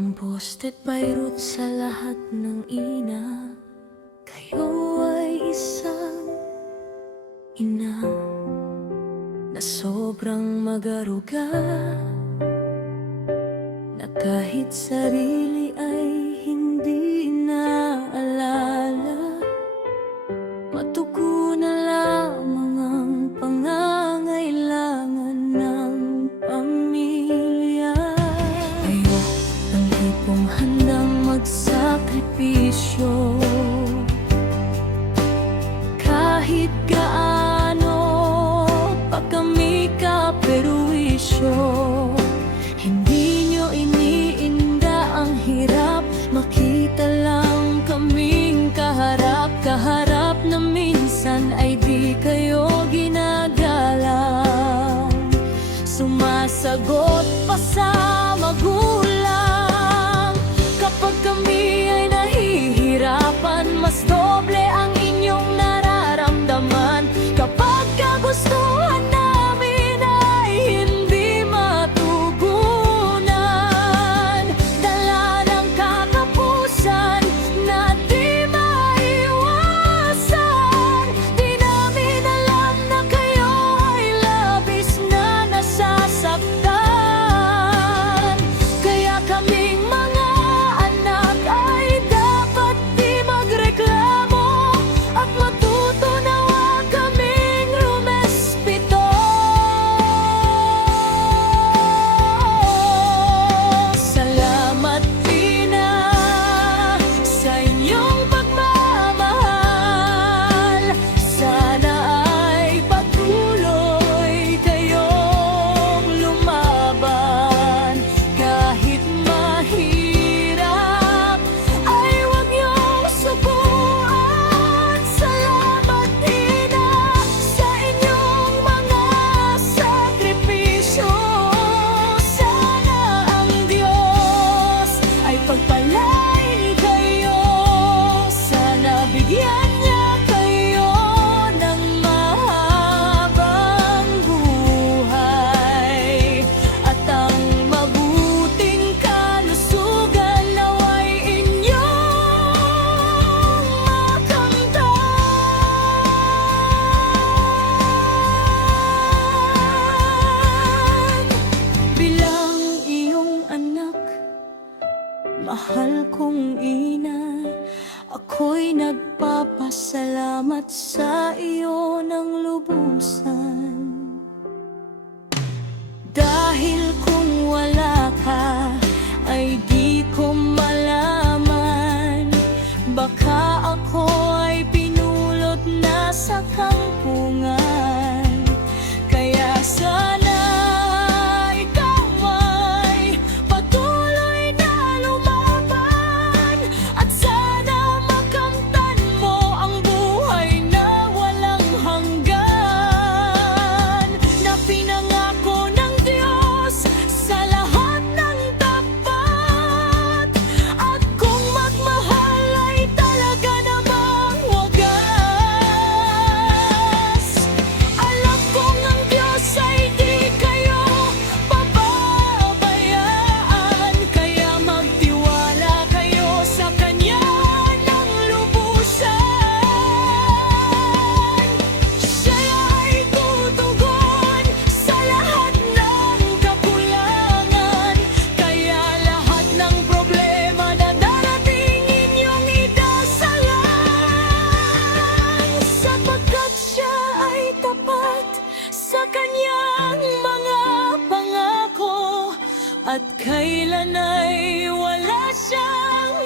Ang post-it pairot sa lahat ng ina, kayo ay isang ina na sobrang magaruga, na kahit sarili ay hindi naalala. Matuko na lamang ang pangangailangan ng pamilya. Kayo ang tipong handang magsakripisyo, kahit gaano pa kami kaperwisyo. Hindi nyo iniinda ang hirap, makita lang kaming kaharap-kaharap na minsan ay di kayo ginagalang. Sumasagot pa sa magulang kapag kami ay nahihirapan. Mas doble ang inyong nararamdaman kapag kagustuhan namin ay hindi matugunan. Dala ng katapusan na di maiwasan. Di namin alam na kayo ay labis na nasasaktan. Kaya kaming mga anak ay dapat di magreklamo at matuto nawa kaming rumespeto. Salamat Ina sa inyong pagmamahal. Sana ay patuloy kayong lumaban. Kahit mahirap ay huwag niyong subuan. Salamat Ina sa inyong mga sakripisyo. Sana ang Diyos ay pagpalain kayo. Sana bigyan niya kayo ng mahabang buhay at ang mabuting kalusugan nawa'y inyong makamtan. Bilang iyong anak, mahal kong ina, ako'y nagpapasalamat sa iyo ng lubusan. Dahil kung wala ka, ay di ko malaman. Baka ako ay pinulot na sa kampungan. Kaya sana ikaw ay patuloy na lumaban. At sana makamtan mo ang buhay na walang hanggan, na pinangako ng Diyos sa lahat ng tapat. At kung magmahal ay talaga namang wagas. Alam kong ang Diyos ay di kayo pababayaan. Kaya magtiwala kayo sa Kanya ng lubusan. Siya ay tutugon sa lahat ng kakulangan. Kaya lahat ng problema na darating inyong idasalan. Sapagkat siya ay tapat sa Kanyang mga pangako, at kailan ay wala siyang